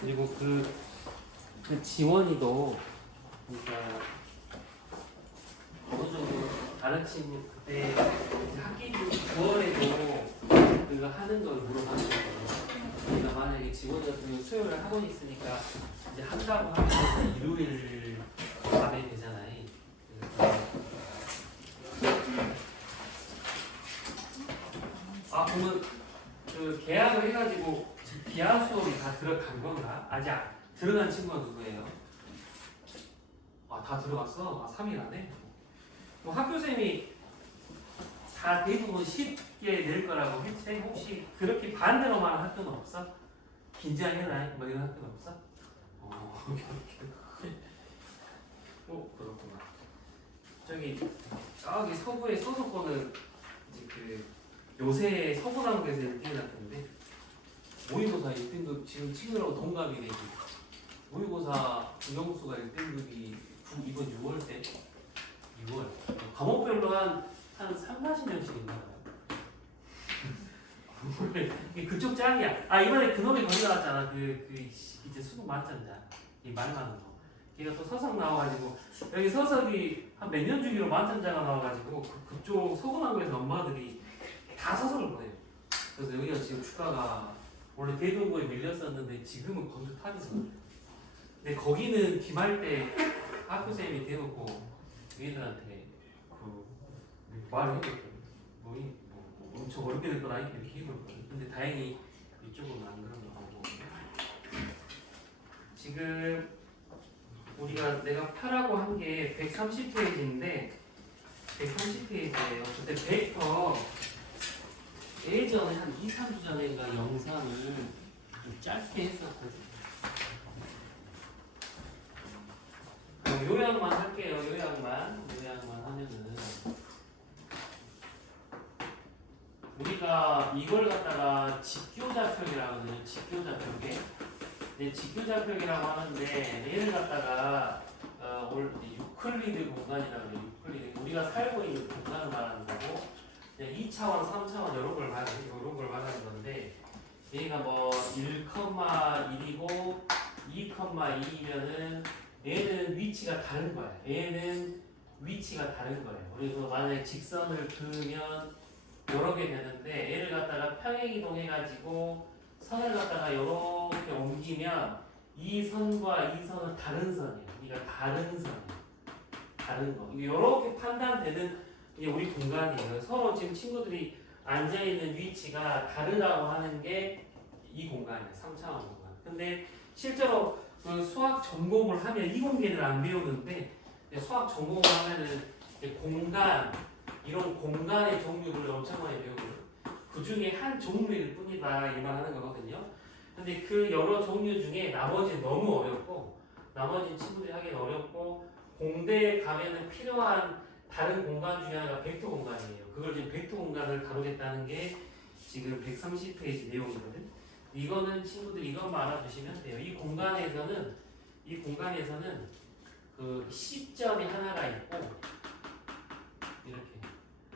그리고 그 지원이도 그러니까 어느 정도 가르친 그때 이제 학기 9월에도 그거 하는 걸 물어봤는 거예요. 그러니까 만약에 지원 같은 경우 수요일 학원 있으니까 이제 한다고 하면 일요일 밤에 되잖아요. 그러면 그 계약을 해가지고 지금 기하 수업이 다 들어간 건가? 아직 들어간 친구가 누구예요? 다 들어갔어? 3일 안에? 뭐 학교생이 다 대부분 쉽게 낼 거라고 했지? 혹시 그렇게 반대로만 할 학교는 없어? 긴장해라 뭐 이런 학교는 없어? 그렇구나. 저기 서부의 소속고는 이제 그 요새 서부당국에서 1등이 났던데 모의고사 1등급 지금 친구들하고 동갑이 되지. 모의고사 국영수가 1등급이 이번 6월 때 6월 과목별로 한 3-40명씩 있나봐요. 그쪽 짱이야. 이번에 그놈이 거기 나왔잖아. 이제 수능 만점자 이 말 많은 거. 걔가 또 서석 나와가지고 여기 서석이 한 몇 년 주기로 만점자가 나와가지고 그쪽 서구남구에서 엄마들이 다 서석을 보내요. 그래서 여기가 지금 주가가 원래 대동구에 밀렸었는데 지금은 건조 탑이죠. 근데 거기는 기말 때 학교쌤이 대놓고 얘들한테 말을 해줬거든. 엄청 어렵게 될 거다 이렇게 얘기했거든. 근데 다행히 이쪽은 안 그런 거 같고 지금 내가 펴라고 한 게 130페이지인데 130페이지예요. 그때 벡터 예전에 한 2-3주 전인가 영상을 좀 짧게 했었거든요. 요약만 할게요. 요약만 하면은 우리가 이걸 갖다가 직교좌표기라고 하거든요. 직교좌표기. 네, 직교좌표기라고 하는데 얘를 갖다가 유클리드 공간이라고 해요. 유클리드. 우리가 살고 있는 공간을 말하는 거고 2차원, 3차원 이런 걸 말하는 건데 얘가 뭐 1,1이고 2,2이면은 얘는 위치가 다른 거야. 얘는 위치가 다른 거예요. 그래서 만약에 직선을 그으면 여러 개 되는데 얘를 갖다가 평행이동 해가지고 선을 갖다가 이렇게 옮기면 이 선과 이 선은 다른 선이에요. 그러니까 다른 선이에요. 다른 거. 이렇게 판단되는 이게 우리 공간이에요. 서로 지금 친구들이 앉아있는 위치가 다르다고 하는 게 이 공간이에요. 3차원 공간. 근데 실제로 그 수학 전공을 하면 이 공간을 안 배우는데 수학 전공을 하면은 이런 공간의 종류를 엄청 많이 배우거든요. 그 중에 한 종류일 뿐이다 이 말 하는 거거든요. 근데 그 여러 종류 중에 나머지는 너무 어렵고 나머지 친구들이 하기는 어렵고 공대에 가면은 필요한 다른 공간 중에 하나가 벡터 공간이에요. 그걸 지금 벡터 공간을 다루겠다는 게 지금 130페이지 내용이거든. 이거는 친구들이 이것만 알아두시면 돼요. 이 공간에서는 그 시점이 하나가 있고 이렇게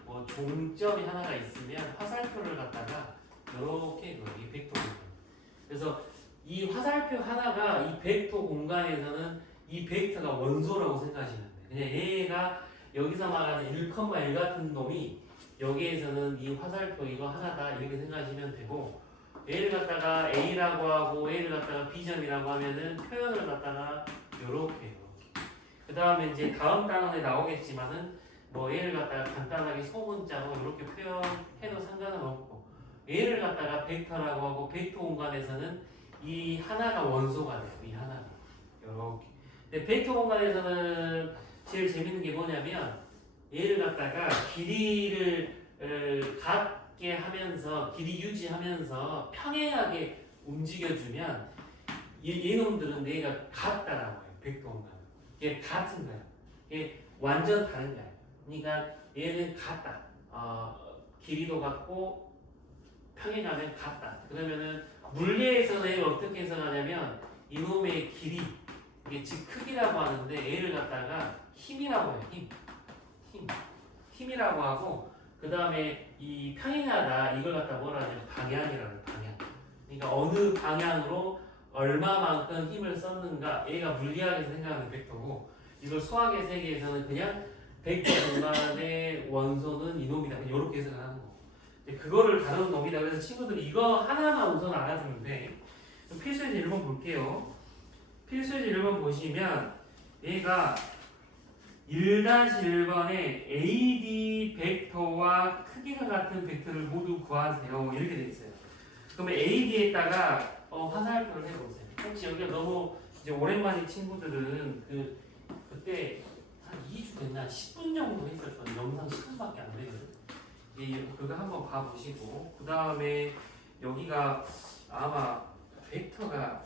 뭐 종점이 하나가 있으면 화살표를 갖다가 이렇게 이 벡터 공간. 그래서 이 화살표 하나가 이 벡터 공간에서는 이 벡터가 원소라고 생각하시면 돼요. 그냥 얘가 여기서 말하는 1,1 같은 놈이 여기에서는 이 화살표 이거 하나다 이렇게 생각하시면 되고 얘를 갖다가 A라고 하고 얘를 갖다가 B점이라고 하면은 표현을 갖다가 요렇게 그 다음에 이제 다음 단원에 나오겠지만은 뭐 얘를 갖다가 간단하게 소문자로 이렇게 표현해도 상관은 없고 얘를 갖다가 벡터라고 하고 벡터 공간에서는 이 하나가 원소가 돼요. 이 하나가 요렇게. 근데 벡터 공간에서는 제일 재밌는 게 뭐냐면 얘를 갖다가 길이를 같게 하면서 길이 유지하면서 평행하게 움직여주면 얘놈들은 얘가 같다라고 해요. 벡터 공간. 얘 같은 거야. 얘 완전 다른 거야. 그러니까 얘는 같다. 길이도 같고 평행하면 같다. 그러면은 물리에서는 얘를 어떻게 해석하냐면 이놈의 길이 이게 즉 크기라고 하는데 얘를 갖다가 힘이라고 해요. 힘이라고 하고 그 다음에 이 평행하다 이걸 갖다 뭐라 하냐면 방향이라는 방향. 그러니까 어느 방향으로 얼마만큼 힘을 썼는가 얘가 물리학에서 생각하는 벡터고 이걸 수학의 세계에서는 그냥 벡터 공간의 원소는 이놈이다 이렇게 해석을 하는 거고 그거를 다루는 놈이다. 그래서 친구들이 이거 하나만 우선 알아두면 돼. 필수예제 1번 볼게요. 필수예제 1번 보시면 얘가 1-1번에 AD 벡터와 크기가 같은 벡터를 모두 구하세요. 이렇게 돼 있어요. 그러면 AD에다가 화살표를 해보세요. 혹시 여기가 너무 이제 오랜만에 친구들은 그때 한 2주 됐나 10분 정도 했었거든. 영상 10분밖에 안 되거든. 그거 한번 봐보시고 그 다음에 여기가 아마 벡터가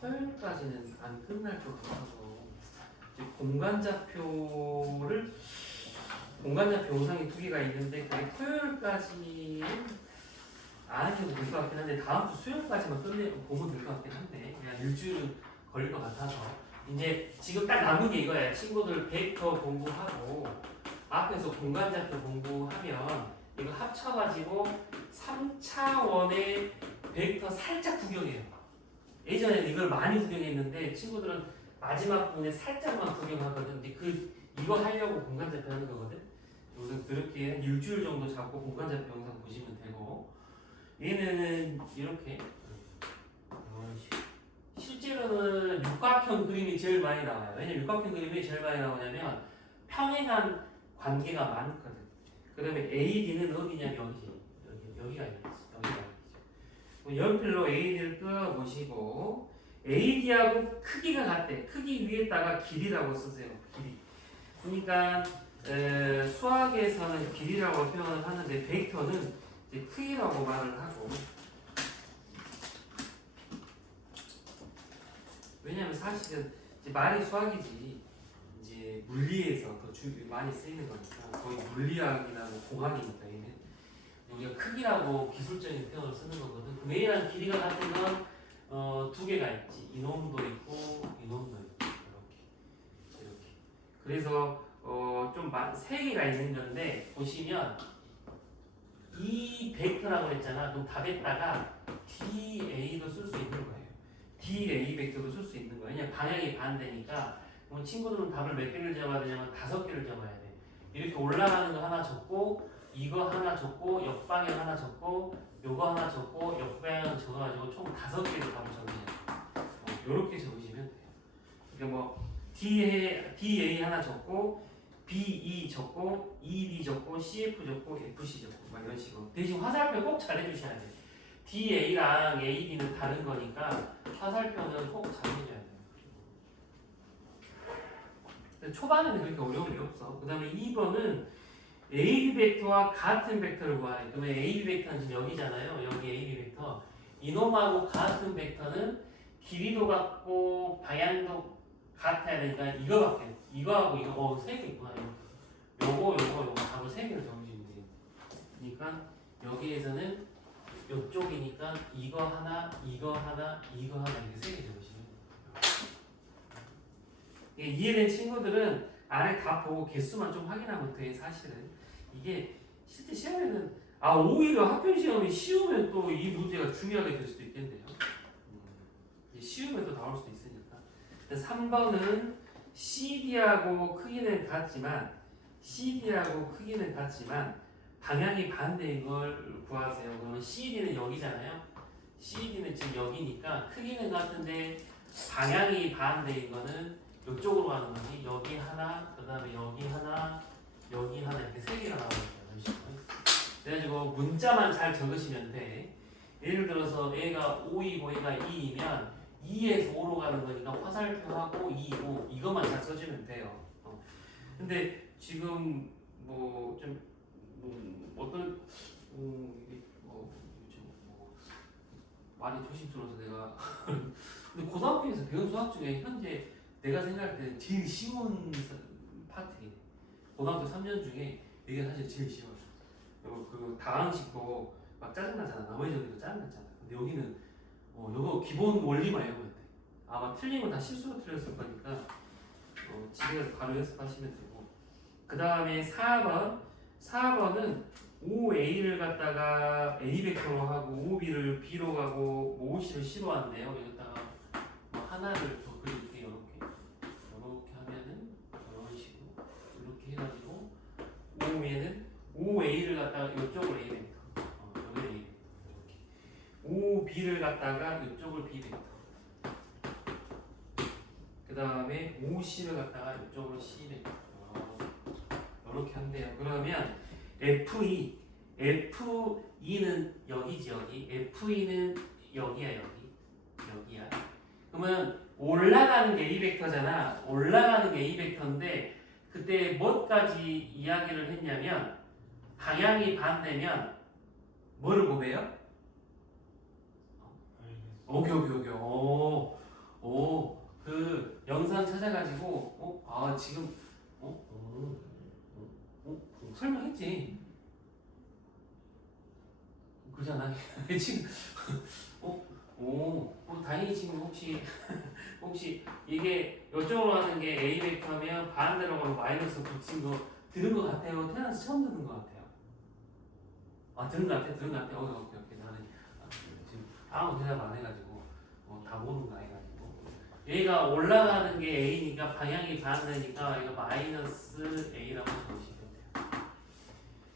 토요일까지는 안 끝날 것 같아서 공간좌표 영상이 2개가 있는데 그게 토요일까지는 안 해도 될 것 같긴 한데 다음 주 수요일까지만 보면 될 것 같긴 한데 그냥 일주일은 걸릴 것 같아서 이제 지금 딱 남은 게 이거예요. 친구들 벡터 공부하고 앞에서 공간좌표 공부하면 이거 합쳐가지고 3차원의 벡터 살짝 구경해요. 예전에는 이걸 많이 구경했는데 친구들은 마지막 부분에 살짝만 구경하거든. 근데 이거 하려고 공간좌표 하는 거거든. 우선 그렇게 한 일주일 정도 잡고 공간좌표 영상 보시면 되고 얘는 이렇게 실제로는 육각형 그림이 제일 많이 나와요. 왜냐면 육각형 그림이 제일 많이 나오냐면 평행한 관계가 많거든. 그러면 AD는 어디냐면 여기가 있겠지. 연필로 AD를 끄어보시고 AD하고 크기가 같대. 크기 위에다가 길이라고 쓰세요. 길이. 그러니까 수학에서는 길이라고 표현을 하는데 벡터는 이제 크기라고 말을 하고 왜냐면 사실은 이제 말이 수학이지 이제 물리에서 더 많이 쓰이는 거니까 거의 물리학이나 뭐 공학이니까 얘는 우리가 크기라고 기술적인 표현을 쓰는 거거든. 그럼 A랑 길이가 같은 건 2개가 있지. 이놈도 있고 이놈도 있고 이렇게. 그래서 좀 3개가 있는 건데 보시면 이 벡터라고 했잖아. 그럼 답에다가 DA도 쓸 수 있는 거예요. DA 벡터도 쓸 수 있는 거예요. 왜냐면 방향이 반대니까. 그럼 친구들은 답을 몇 개를 적어야 되냐면 5개를 적어야 돼. 이렇게 올라가는 거 하나 적고 이거 하나 적고 역방향 하나 적고 요거 하나 적고 역방향 적어가지고 총 5개를 답을 적으세요. 요렇게 적으시면 돼요. 그러니까 뭐 DA 하나 적고 BE 적고 ED 적고 CF 적고 FC 적고 막 이런 식으로 대신 화살표 꼭 잘 해주셔야 돼요. DA랑 AD는 다른 거니까 화살표는 꼭 잘 해줘야 돼요. 초반에는 그렇게 어려운 게 없어. 그 다음에 2번은 AB 벡터와 같은 벡터를 구하래. 그러면 AB 벡터는 지금 여기잖아요. 여기 AB 벡터. 이놈하고 같은 벡터는 길이도 같고 방향도 같아야 되니까 이거밖에. 이거하고 이거 3개 있구나. 요거 바로 3개를 적으시면 돼요. 그러니까 여기에서는 이쪽이니까 이거 하나 이렇게 3개 적으시면 돼요. 이해된 친구들은 아래 다 보고 개수만 좀 확인하면 돼. 사실은 이게 실제 시험에는 오히려 학교 시험이 쉬우면 또 이 문제가 중요하게 될 수도 있겠네요. 쉬우면 또 나올 수도 있으니까. 3번은 CD하고 크기는 같지만 방향이 반대인 걸 구하세요. 그러면 CD는 여기잖아요. CD는 지금 여기니까 크기는 같은데 방향이 반대인 거는 이쪽으로 가는 거지. 여기 하나, 그 다음에 여기 하나 이렇게 3개가 나오니까 그래가지고 문자만 잘 적으시면 돼. 예를 들어서 얘가 5이고 얘가 2이면 2에서 5로 가는 거니까 화살표하고 2고 이것만 잘 써주면 돼요. 근데 지금 뭐 좀 어떤 이게 많이 조심스러워서 내가 근데 고등학교에서 배운 수학 중에 현재 내가 생각할 때 제일 쉬운 파트예요. 고등학교 3년 중에 이게 사실 제일 쉬워요. 그리고 그 다항식도 막 짜증나잖아. 나머지 정도도 짜증났잖아. 근데 여기는 이거 기본 원리만 외우면 돼. 아마 틀리면 다 실수로 틀렸을 거니까 집에서 바로 연습하시면 되고. 그 다음에 4번은 5a를 갖다가 a 벡터로 하고 5b를 b로 가고 5c를 c로 한대요. 여기다가 뭐 하나를 더 그릴게요. 이렇게 하면은 이런 식으로 이렇게 해가지고 5에는 5a를 갖다가 이쪽을 a 벡터, 여기 a 벡터, 이렇게 5b를 갖다가 이쪽을 b 벡터, 그 다음에 5c를 갖다가 이쪽으로 c 벡터, 이렇게 한대요. 그러면 F2는 여기지, 여기. F2는 여기야, 여기야. 그러면 올라가는 게 A 벡터잖아. 올라가는 게 A 벡터인데 그때 뭐까지 이야기를 했냐면 방향이 반대면 뭐를 곱해요? 오케이. 그 영상 찾아가지고 지금 설명했지. 그잖아. 지금 다행히 지금 혹시 이게 이쪽으로 하는 게 A 벡터면 반대로 가면 마이너스 붙인 거 들은 거 같아요. 태어나서 처음 듣는 거 같아요. 들은 거 같아. 오케이. 나는 지금 아무 대답 안 해가지고 다 모르는 거 해가지고 얘가 올라가는 게 A니까 방향이 반대니까 이거 마이너스 A라고 적으시면 돼요.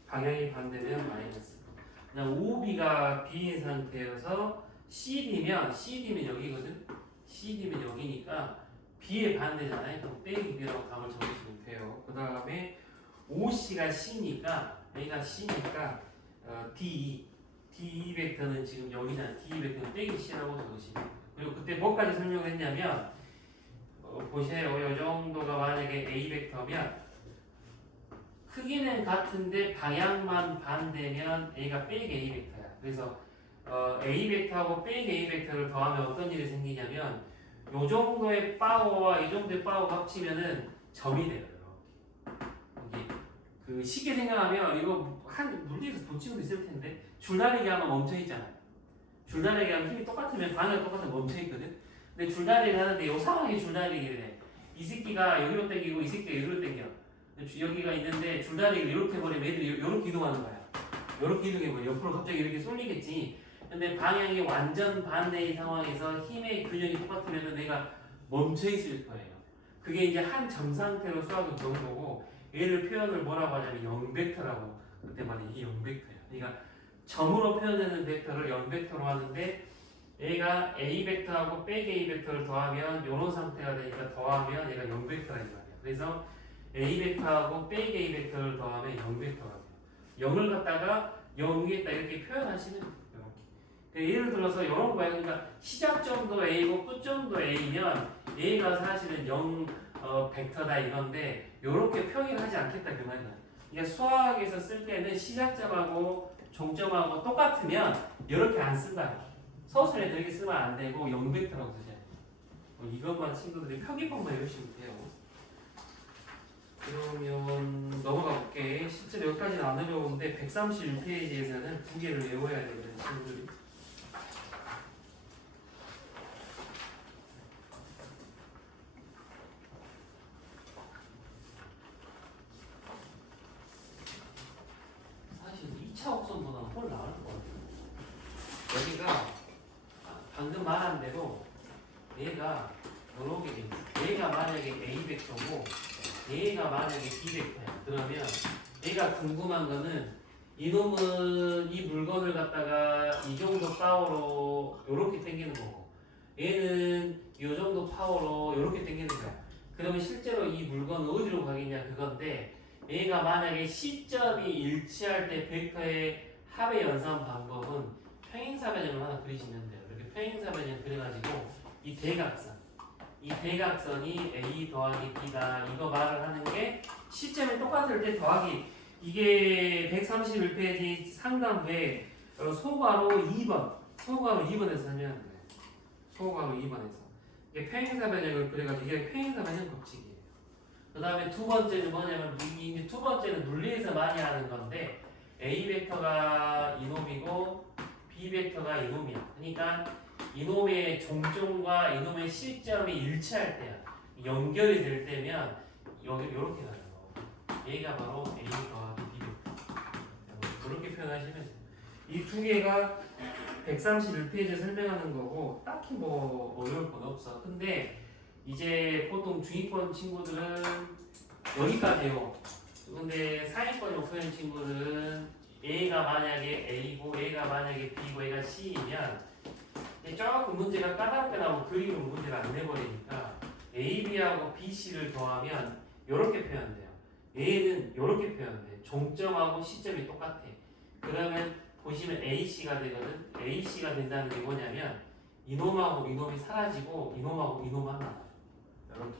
방향이 반대면 마이너스. 그냥 OB가 B인 상태여서 CD면 여기거든. CD면 여기니까 B의 반대잖아요. 그럼 빼기 B라고 답을 적으시면 돼요. 그 다음에 OC가 C니까 여기가 C니까 D 벡터는 지금 여기잖아요. D 벡터는 빼기 C라고 적으시면 돼요. 그리고 그때 뭐까지 설명했냐면 보세요. 이 정도가 만약에 A 벡터면 크기는 같은데 방향만 반대면 A가 빼기 A 벡터야. 그래서 A 벡터하고 빼기 A 벡터를 더하면 어떤 일이 생기냐면 요 정도의 파워와 이 정도의 파워가 합치면은 점이 돼요. 이게 그 쉽게 생각하면 이거 한 물리에서 본 친구도 있을 텐데 줄다리기 하면 멈춰 있잖아. 줄다리기 하면 힘이 똑같으면 방향이 똑같으면 멈춰 있거든. 근데 줄다리기 하는데 요 상황이 줄다리기를 해. 이 새끼가 여기로 당기고 이 새끼가 여기로 당겨. 여기가 있는데 줄다리기를 이렇게 해버리면 애들이 이렇게 이동하는 거야. 이렇게 이동해버려. 옆으로 갑자기 이렇게 쏠리겠지. 근데 방향이 완전 반대의 상황에서 힘의 균형이 똑같으면 내가 멈춰있을 거예요. 그게 이제 한 점 상태로 수학을 배운 거고 얘를 표현을 뭐라고 하냐면 0벡터라고 그때 말해. 이게 0벡터야. 그러니까 점으로 표현되는 벡터를 0벡터로 하는데 얘가 A 벡터하고 빼기 A 벡터를 더하면 이런 상태가 되니까 더하면 얘가 0벡터가 이 말이야. 그래서 A 벡터하고 빼기 A 벡터를 더하면 0벡터가 돼요. 0을 갖다가 0위에다 이렇게 표현하시면 돼요. 이렇게. 예를 들어서 이런 거야. 그러니까 시작점도 A고 끝점도 A면 A가 사실은 0 벡터다 이건데 이렇게 표현하지 않겠다 그 말이야. 그러니까 수학에서 쓸 때는 시작점하고 종점하고 똑같으면 이렇게 안 쓴다. 서술에 이렇게 쓰면 안 되고 0벡터라고 쓰자. 이것만 친구들이 표기법만 외우시면 돼요. 그러면 넘어가 볼게. 실제로 여기까지는 안 어려운데 131페이지에서는 두 개를 외워야 되거든 친구들이. 사실 2차 옵션보다는 훨 나을 것 같아요. 여기가 방금 말한 대로 얘가 이렇게 돼 있어. 얘가 만약에 A 벡터고 얘가 만약에 B 벡터야. 그러면 얘가 궁금한 거는 이놈은 이 물건을 갖다가 이 정도 파워로 이렇게 당기는 거고 얘는 이 정도 파워로 이렇게 당기는 거야. 그러면 실제로 이 물건은 어디로 가겠냐 그건데 얘가 만약에 시점이 일치할 때 벡터의 합의 연산 방법은 평행사변형을 하나 그리시면 돼요. 이렇게 평행사변형 그려가지고 이 대각선이 A 더하기 B다 이거 말을 하는 게 시점이 똑같을 때 더하기 이게 131페이지 상단부에 소괄호 2번에서 설명하는 거예요. 소괄호 2번에서 이게 평행사변형을 그래가지고 이게 평행사변형 법칙이에요. 그 다음에 두 번째는 뭐냐면 이제 두 번째는 물리에서 많이 하는 건데 A 벡터가 이놈이고 B 벡터가 이놈이야. 그러니까 이놈의 종점과 이놈의 시점이 일치할 때야. 연결이 될 때면 여기 이렇게 가요. 얘가 바로 A 더하기 B 벡터. 이렇게 표현하시면 돼요. 이 두 개가 131페이지에 설명하는 거고 딱히 뭐 어려울 건 없어. 근데 이제 보통 중위권 친구들은 여기까지요. 근데 상위권 목표인 친구들은 A가 만약에 A고 A가 만약에 B고 A가 C이면 조금 문제가 까다롭게 나오면 그림으로 문제를 안 내버리니까 A, B하고 B, C를 더하면 이렇게 표현돼요. A는 이렇게 표현돼. 종점하고 시점이 똑같아. 그러면 보시면 AC가 되거든. AC가 된다는 게 뭐냐면 이놈하고 이놈이 사라지고 이놈하고 이놈만 남아요. 이렇게.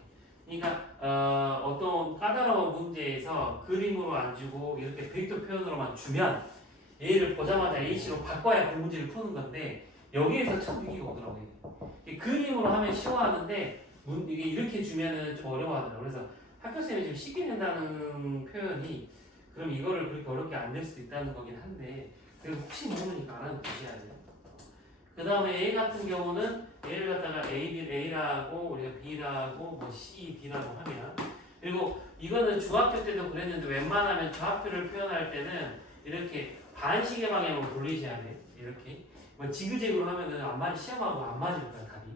그러니까 어떤 까다로운 문제에서 그림으로 안 주고 이렇게 벡터 표현으로만 주면 A를 보자마자 AC로 바꿔야 그 문제를 푸는 건데 여기에서 참 위기가 오더라고요. 그림으로 하면 쉬워하는데 이게 이렇게 주면은 좀 어려워하더라고요. 그래서 학교쌤이 지금 쉽게 낸다는 표현이 그럼 이거를 그렇게 어렵게 안 낼 수도 있다는 거긴 한데 혹시 모르니까 알아두셔야 돼요. 그 다음에 A 같은 경우는 A를 갖다가 A라고 우리가 B라고 뭐 C, B라고 하면 그리고 이거는 중학교 때도 그랬는데 웬만하면 좌표를 표현할 때는 이렇게 반시계 방향으로 돌리셔야 돼요. 이렇게 뭐 지그재그로 하면은 안 맞, 시험하고 안 맞을 거야 답이.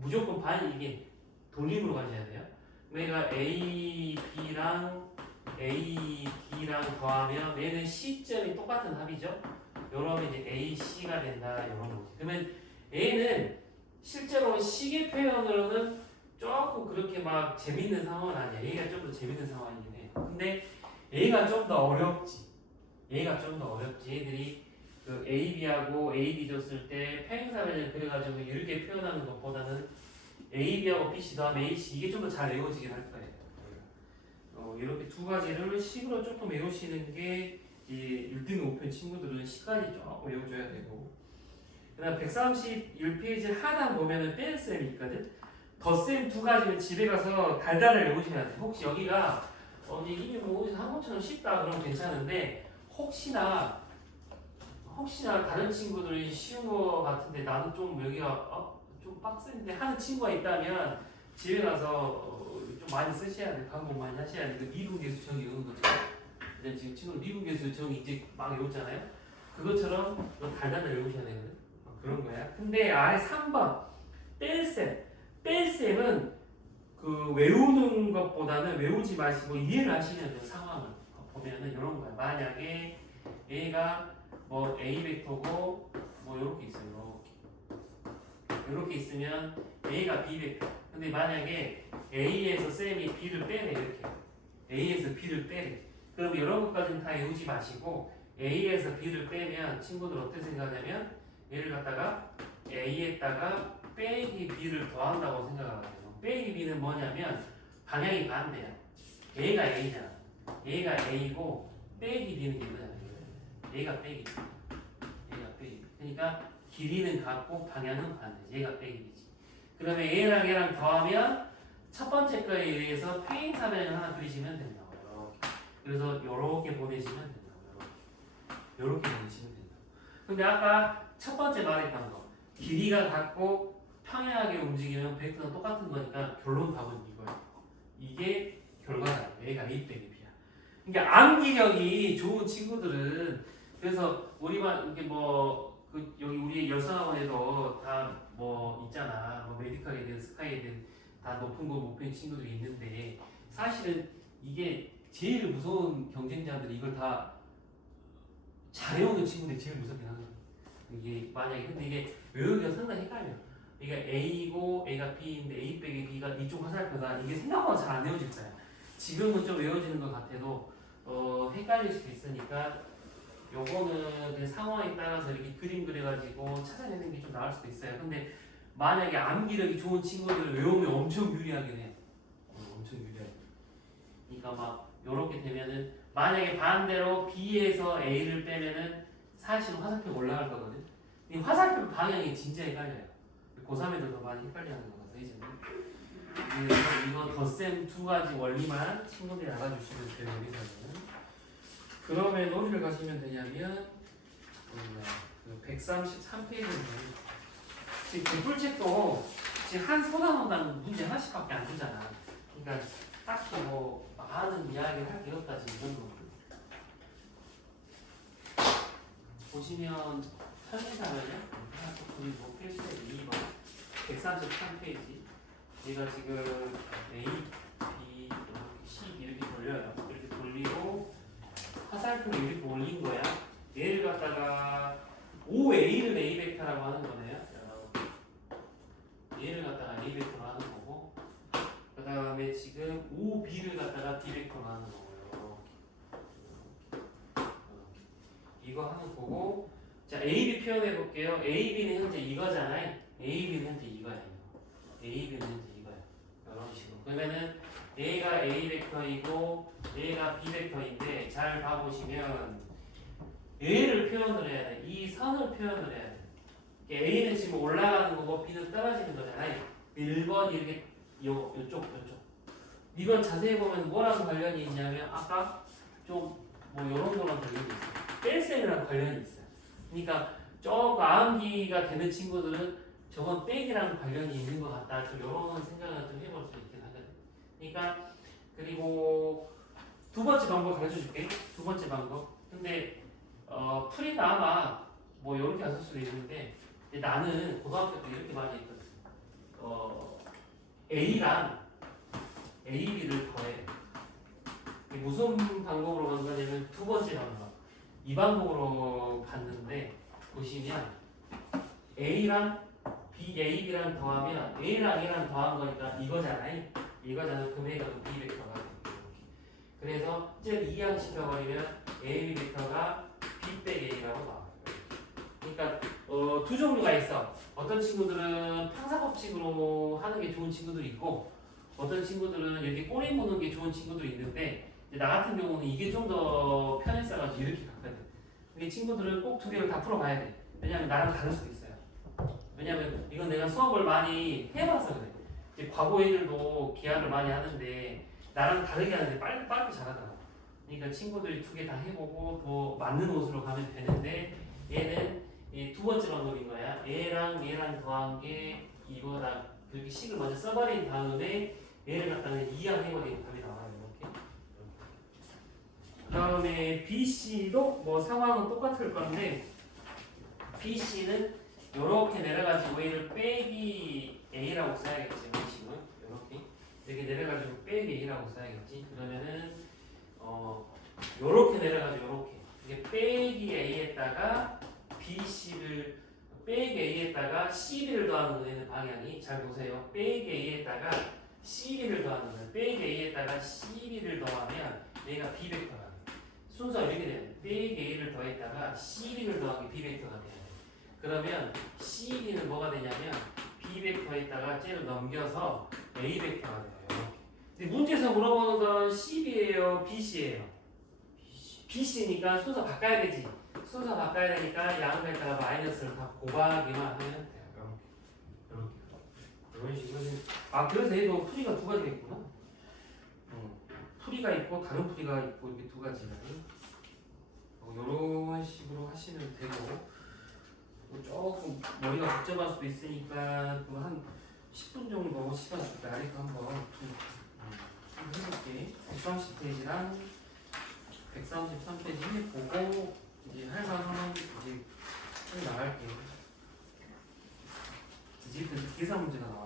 무조건 이게 돌림으로 가셔야 돼요. 그러니까 A, B랑 A, B랑 더하면 얘는 시점이 똑같은 합이죠. 이러면 이제 A, C가 된다 이런 거지. 그러면 A는 실제로 시계 표현으로는 조금 그렇게 막 재밌는 상황은 아니야. A가 좀 더 재밌는 상황이긴 해. 근데 A가 좀 더 어렵지. A가 좀 더 어렵지. 얘들이 그 A, B하고 A, B 줬을 때 평행사변을 그려가지고 이렇게 표현하는 것보다는 A, B하고 B, C 더하면 A, C 이게 좀 더 잘 외워지긴 할 거예요. 이렇게 두 가지를 식으로 조금 외우시는 게 이 1등 목표 친구들은 시까지 조금 외워줘야 되고 그 다음 131페이지 하단 보면은 뺄셈이 있거든. 덧셈 두 가지는 집에 가서 달달을 외우셔야 돼. 혹시 여기가 이게 뭐 한 것처럼 쉽다 그러면 괜찮은데 혹시나 다른 친구들이 쉬운 거 같은데 나는 좀 여기가 좀 빡센데 하는 친구가 있다면 집에 가서 좀 많이 쓰셔야 돼. 광고 많이 하셔야 돼. 그 미분계수 정의 외우는 것처럼. 지금 친구는 미분계수 정의 이제 막 외웠잖아요. 그것처럼 달달을 외우셔야 되거든. 그런 거야. 근데 아래 3번 뺄셈은 그 외우는 것보다는 외우지 마시고 이해를 하시면 돼요. 상황을 보면은 이런 거야. 만약에 A가 뭐 A 벡터고 뭐 이렇게 있어요. 이렇게 있으면 A가 B 벡터. 근데 만약에 A에서 쌤이 B를 빼래 이렇게. A에서 B를 빼래. 그럼 이런 것까지는 다 외우지 마시고 A에서 B를 빼면 친구들 어떻게 생각하냐면 얘를 갖다가 A에다가 빼기 B를 더한다고 생각하거든요. 빼기 B는 뭐냐면 방향이 반대야. A가 A잖아. A가 A고 빼기 B는 이거잖아. A가 빼기 B. A가 빼기 B. 그러니까 길이는 같고 방향은 반대지. 얘가 빼기 B지. 그러면 A랑 얘랑 더하면 첫 번째 거에 의해서 평행사변을 하나 그리시면 된다고. 그래서 이렇게 보내시면 된다고. 이렇게 보내시면 된다고. 근데 아까 첫 번째 말했던 거 길이가 같고 평행하게 움직이면 벡터는 똑같은 거니까 결론 답은 이거예요. 이게 결과다. A가 A 빼기 B야. 그러니까 암기력이 좋은 친구들은 그래서 우리만 이렇게 여기 우리 열성학원에도 다 뭐 있잖아. 뭐 메디컬이든 스카이든 다 높은 거 목표인 친구들이 있는데 사실은 이게 제일 무서운 경쟁자들이 이걸 다 잘해오는 친구들이 제일 무섭긴 하거든. 이게 만약에 근데 이게 외우기가 상당히 헷갈려. 그러니까 A고 A가 B인데 A 빼기 B가 이쪽 화살표다. 이게 생각보다 잘 안 외워질 거야. 지금은 좀 외워지는 것 같아도 헷갈릴 수도 있으니까 요거는 그 상황에 따라서 이렇게 그림 그려가지고 찾아내는 게 좀 나을 수도 있어요. 근데 만약에 암기력이 좋은 친구들을 외우면 엄청 유리하긴 해요. 엄청 유리하게. 그러니까 막 요렇게 되면은 만약에 반대로 B에서 A를 빼면은 사실 화살표가 올라갈 거거든. 이 화살표 방향이 진짜 헷갈려요. 고3애들 더 많이 헷갈려하는 거 같아요. 이제는. 이거 덧셈 두 가지 원리만 친구들이 알아주시면 돼요. 여기서는. 그러면 어디를 가시면 되냐면 133페이지인데 지금 개꿀책도 지금 한 소단원당 문제 하나씩밖에 안 주잖아. 그러니까 딱히 뭐 많은 이야기를 할 게 없다 지금 이 정도. 보시면 편의상은요. 하나 더 그리고 필수의 2번 133페이지. 얘가 지금 A, B, C 이렇게 돌려요. 이렇게 돌리고 화살표를 이렇게 올린 거야. 얘를 갖다가 OA를 A 벡터라고 하는 거네요. 얘를 갖다가 A 벡터로 하는 거고, 그 다음에 지금 OB를 갖다가 B 벡터로 하는 거고요. 이거 하는 거고, 자 AB 표현해 볼게요. AB는 현재 이거잖아요. AB는 현재 이거야. AB는 현재 이거야. 이런 식으로. 그러면은 A가 A 벡터이고 A가 B 벡터인데 잘 봐보시면 A를 표현을 해야 돼. 이 선을 표현을 해야 돼. A는 지금 올라가는 거고 B는 떨어지는 거잖아요. 1번 이렇게 요쪽. 이건 자세히 보면 뭐랑 관련이 있냐면 아까 좀 뭐 이런 거랑 관련이 있어요. 뺄셈이랑 관련이 있어요. 그러니까 저거 암기가 되는 친구들은 저건 빼기랑 관련이 있는 것 같다. 좀 이런 생각을 좀 해볼 수 있긴 하거든. 그러니까 그리고 두 번째 방법 가르쳐 줄게. 두 번째 방법. 근데 풀이가 아마 뭐 이렇게 안 쓸 수도 있는데 나는 고등학교 때 이렇게 많이 했거든. A랑 AB를 더해. 이게 무슨 방법으로 간 거냐면 두 번째 방법. 이 방법으로 갔는데 보시면 A랑 AB랑 더하면 A랑 A랑 더한 거니까 이거잖아요. 그럼 A가 B 벡터가 돼요. 그래서 즉 이항시켜버리면 AB 벡터가 B 빼기 A라고 나와요. 그러니까 두 종류가 있어. 어떤 친구들은 평사법칙으로 하는 게 좋은 친구들이 있고 어떤 친구들은 이렇게 꼬리 무는 게 좋은 친구들이 있는데 나 같은 경우는 이게 좀 더 편했어가지고 이렇게 갔거든. 근데 친구들은 꼭 두 개를 다 풀어봐야 돼. 왜냐면 나랑 다를 수도 있어요. 왜냐면 이건 내가 수업을 많이 해봐서 그래. 이제 과거 애들도 기하를 많이 하는데 나랑 다르게 하는데 빨리 잘하더라고. 그러니까 친구들이 두 개 다 해보고 더 맞는 옷으로 가면 되는데 얘는 두 번째 방법인 거야. 얘랑 더한 게 이거다. 그렇게 식을 먼저 써버린 다음에 얘를 갖다가 이항해버리는 답이 나와요. 이렇게. 그 다음에 BC도 뭐 상황은 똑같을 건데 BC는 이렇게 내려가지고 A를 빼기 A라고 써야겠지. 식은 이렇게 내려가지고 빼기 A라고 써야겠지. 그러면은 요렇게 내려가지고 이게 빼기 A에다가 BC를 빼기 A에다가 CB를 더하는 거는 방향이 잘 보세요. 빼기 A에다가 CB를 더하는 거예요. 빼기 A에다가 CB를 더하면 얘가 B 벡터가 돼요. 순서 이렇게 돼요. 빼기 A를 더했다가 CB를 더하기 B 벡터가 돼요. 그러면 CB는 뭐가 되냐면 B 벡터에다가 쟤를 넘겨서 A 벡터가 돼요. 근데 문제에서 물어보는 건 CB예요, BC예요. BC니까 순서 바꿔야 되지. 순서 바꿔야 되니까 양변에다가 마이너스를 다 곱하기만 하면 돼요. 이런 식으로. 그래서 얘도 풀이가 두 가지가 있구나. 풀이가 있고 다른 풀이가 있고 이렇게 두 가지가. 이런 식으로 하시면 되고. 조금 머리가 복잡할 수도 있으니까 또 한 10분 정도 시간 줄게. 아리까 한번 해볼게. 130페이지랑 133페이지 보고 이제 할만하면 이제 나갈게요. 이제 계산 문제가 나와.